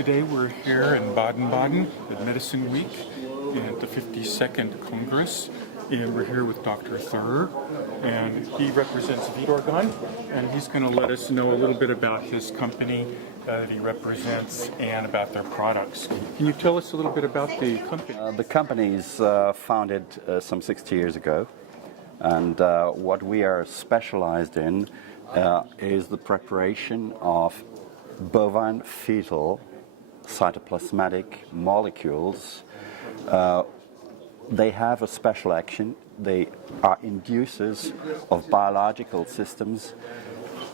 Today we're here in Baden-Baden at Medicine Week at the 52nd Congress, and we're here with Dr. Theurer, and he represents vitOrgan, and he's going to let us know a little bit about his company that he represents and about their products. Can you tell us a little bit about the company? The company is founded some 60 years ago, and what we are specialized in is the preparation of bovine fetal cytoplasmatic molecules. They have a special action. They are inducers of biological systems.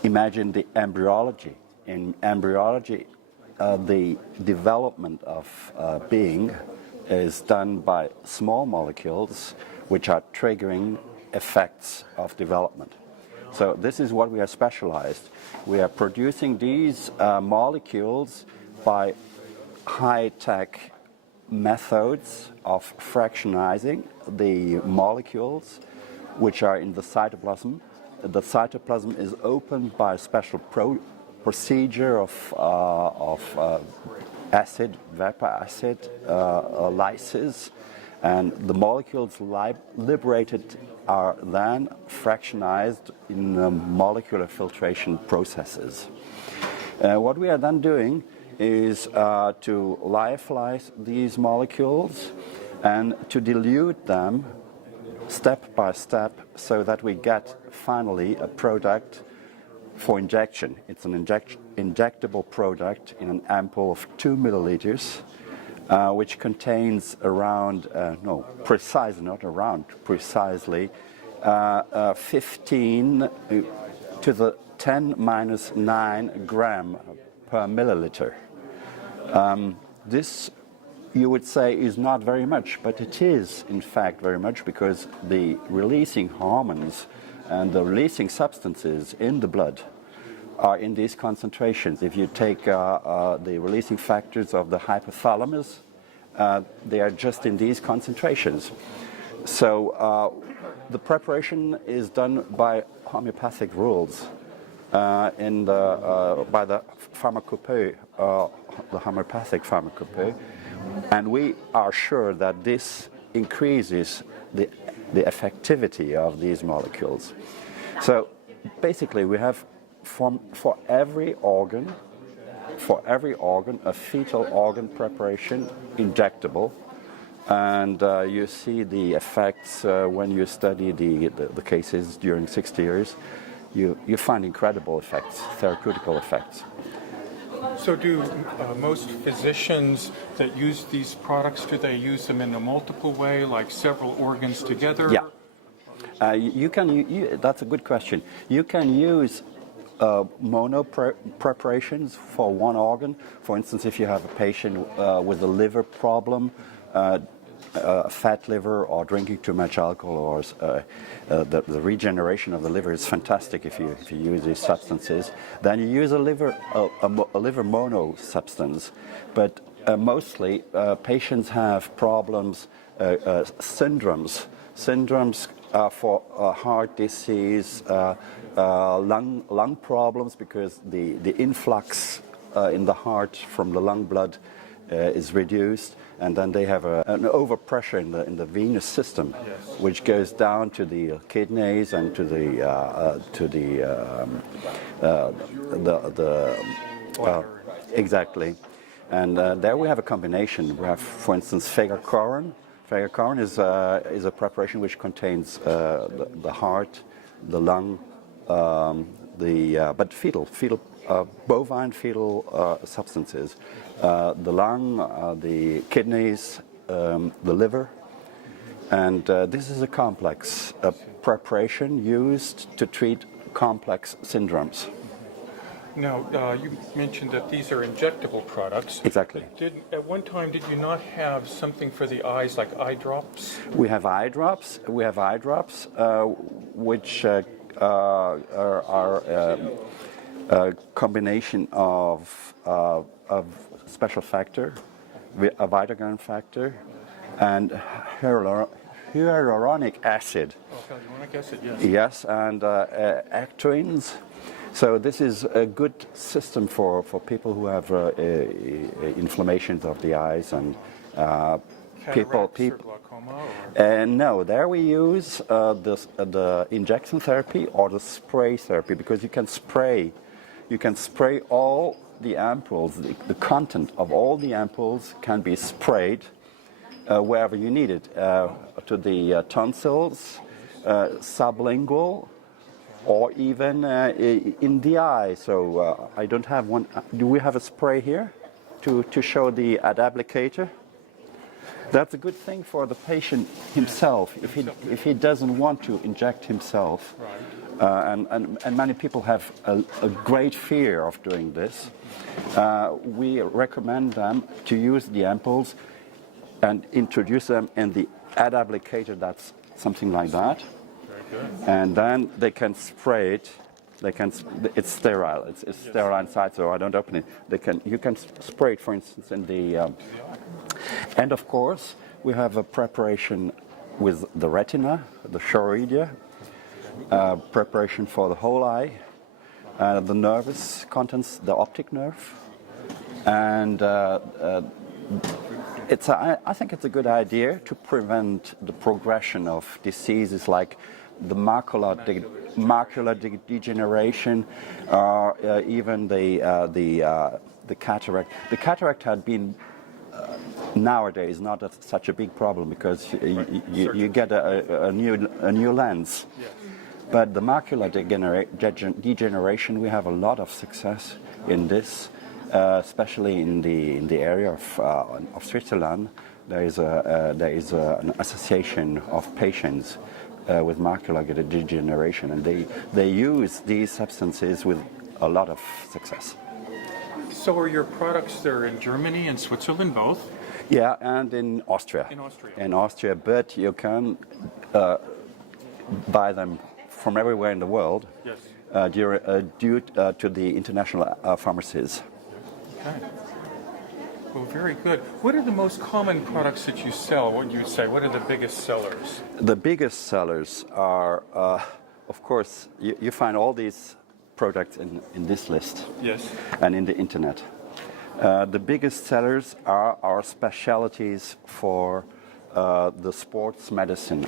Imagine the embryology. In embryology, the development of being is done by small molecules which are triggering effects of development. So this is what we are specialized. We are producing these molecules by high-tech methods of fractionizing the molecules which are in the cytoplasm. The cytoplasm is opened by a special procedure of acid, vapor acid, lysis, and the molecules liberated are then fractionized in molecular filtration processes. What we are then doing is to lyophilize these molecules and to dilute them step by step so that we get finally a product for injection. It's an injectable product in an ampoule of 2 milliliters, which contains around, precisely 15 to the 10 minus 9 gram per milliliter. This, you would say, is not very much, but it is in fact very much, because the releasing hormones and the releasing substances in the blood are in these concentrations. If you take the releasing factors of the hypothalamus, they are just in these concentrations. So the preparation is done by homeopathic rules by the pharmacopoeia, the homeopathic pharmacopoeia, and we are sure that this increases the effectivity of these molecules. So basically we have for every organ, a fetal organ preparation, injectable, and you see the effects when you study the cases during 60 years. You find incredible effects, therapeutical effects. So do most physicians that use these products, do they use them in a multiple way, like several organs together? Yeah. That's a good question. You can use mono preparations for one organ. For instance, if you have a patient with a liver problem, fat liver, or drinking too much alcohol, or the regeneration of the liver is fantastic if you use these substances. Then you use a liver mono substance. But mostly patients have problems, syndromes for heart disease, lung problems, because the influx in the heart from the lung blood is reduced, and then they have an overpressure in the venous system, yes, which goes down to the kidneys and to the exactly. And there we have a combination. We have, for instance, Theurer. Theurer is a preparation which contains the heart, the lung, but fetal bovine fetal substances, the lung, the kidneys, the liver, and this is a complex preparation used to treat complex syndromes. Now, you mentioned that these are injectable products. Exactly. At one time, did you not have something for the eyes, like eye drops? We have eye drops. Which are a combination of special factor, a vitOrgan factor, and hyaluronic acid. Oh, hyaluronic acid, yes. Yes, and actoins. So this is a good system for people who have inflammations of the eyes and Cataracts or glaucoma? Or? no, there we use the injection therapy or the spray therapy, because you can spray all the ampoules. The content of all the ampoules can be sprayed wherever you need it, to the tonsils, sublingual, or even in the eye. So I don't have one. Do we have a spray here to show the adapplicator? That's a good thing for the patient himself, if he doesn't want to inject himself. Right. And many people have a great fear of doing this. We recommend them to use the ampoules and introduce them in the adapplicator. That's something like that. Very good. And then they can spray it. It's sterile. It's sterile inside, so I don't open it. You can spray it, for instance, in the. And of course, we have a preparation with the retina, the choroidea, preparation for the whole eye, the nervous contents, the optic nerve, and I think it's a good idea to prevent the progression of diseases like the macular degeneration, or even the cataract. The cataract had been nowadays not such a big problem because you get a new lens. Yes. But the macular degeneration, we have a lot of success in this, especially in the area of Switzerland. There is an association of patients with macular degeneration, and they use these substances with a lot of success. So are your products there in Germany and Switzerland both? Yeah, and in Austria. In Austria, but you can buy them from everywhere in the world. Yes. Due to the international pharmacies. Okay. Well, very good. What are the most common products that you sell? What you say? What are the biggest sellers? The biggest sellers are, of course, you find all these products in this list. Yes. And in the internet. The biggest sellers are our specialties for the sports medicine.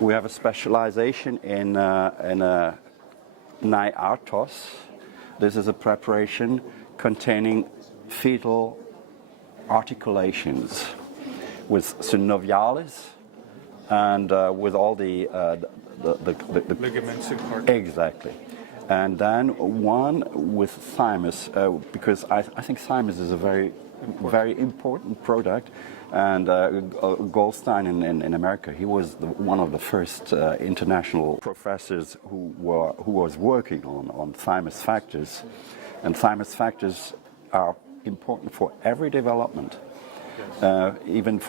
We have a specialization in Nyartos. This is a preparation containing fetal articulations with synovialis and with all the ligaments and cartilage. Exactly. And then one with thymus, because I think thymus is a very important product. And Goldstein in America, he was one of the first international professors who was working on thymus factors. And thymus factors are important for every development, even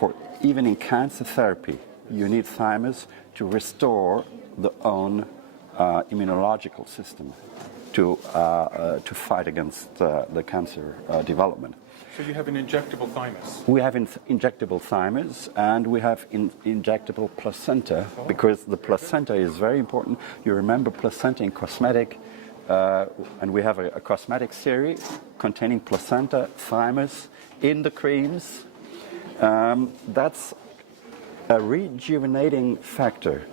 in cancer therapy. You need thymus to restore the own immunological system to fight against the cancer development. So you have an injectable thymus. We have injectable thymus, and we have injectable placenta, because the placenta is very important. You remember placenta in cosmetic, and we have a cosmetic series containing placenta, thymus in the creams. That's a rejuvenating factor.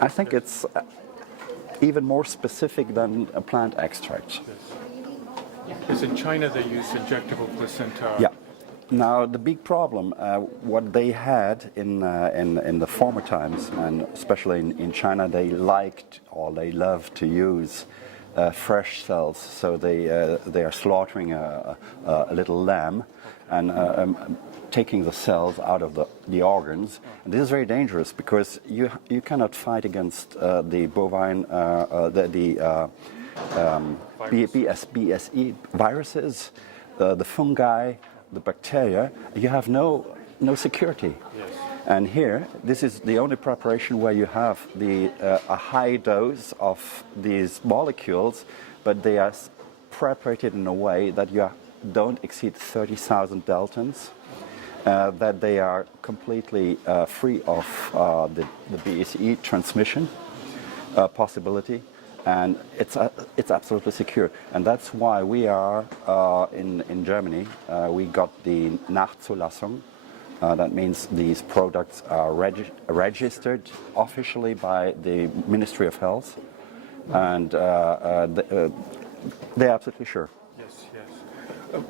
I think it's even more specific than a plant extract. Because in China they use injectable placenta. Yeah. Now the big problem, what they had in the former times, and especially in China, they liked or they loved to use fresh cells. So they are slaughtering a little lamb and taking the cells out of the organs. And this is very dangerous because you cannot fight against the bovine BSE viruses, the fungi, the bacteria. You have no security. Yes. And here, this is the only preparation where you have a high dose of these molecules, but they are preparated in a way that you don't exceed 30,000 daltons, that they are completely free of the BSE transmission possibility. and it's absolutely secure. And that's why we are in Germany. We got the Nachzulassung. That means these products are registered officially by the Ministry of Health, and they're absolutely sure. Yes, yes.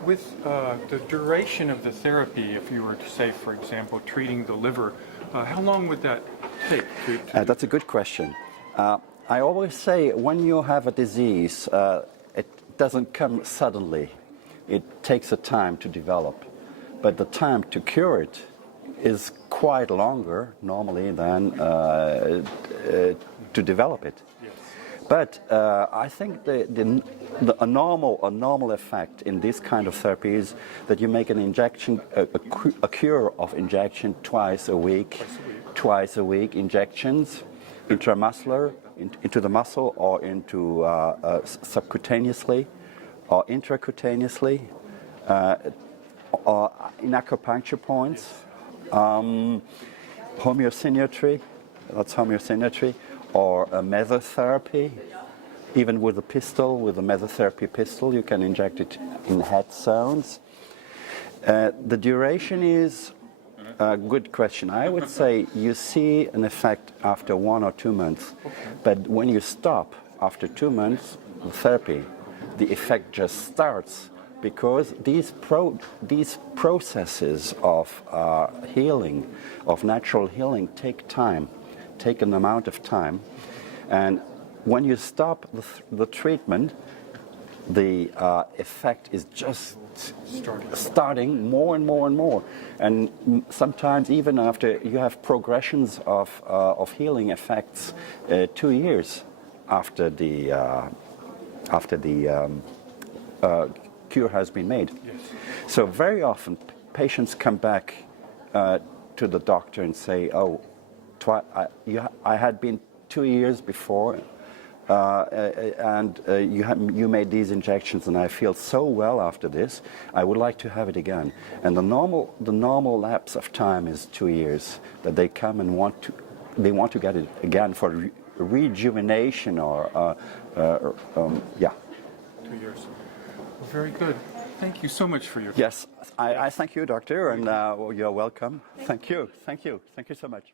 With the duration of the therapy, if you were to say, for example, treating the liver, how long would that take? That's a good question. I always say when you have a disease, it doesn't come suddenly. It takes a time to develop. But the time to cure it is quite longer normally than to develop it. Yes. But I think a normal effect in this kind of therapy is that you make an injection, a cure of injection twice a week injections, intramuscular, into the muscle or into subcutaneously or intracutaneously, or in acupuncture points, homeosynergy, that's homeosynergy, or a mesotherapy. Even with a pistol, with a mesotherapy pistol, you can inject it in head zones. The duration is a good question. I would say you see an effect after 1 or 2 months, but when you stop after 2 months of therapy, the effect just starts, because these processes of healing, of natural healing, take an amount of time, and when you stop the treatment, the effect is just starting more and more and more, and sometimes even after you have progressions of healing effects 2 years after the cure has been made. Yes. So very often patients come back to the doctor and say, "Oh, I had been 2 years before, and you made these injections, and I feel so well after this. I would like to have it again." And the normal lapse of time is 2 years that they come and want to get it again for rejuvenation or 2 years. Well, very good. Thank you so much for your. Yes, I thank you, doctor, and you're welcome. Thank you so much.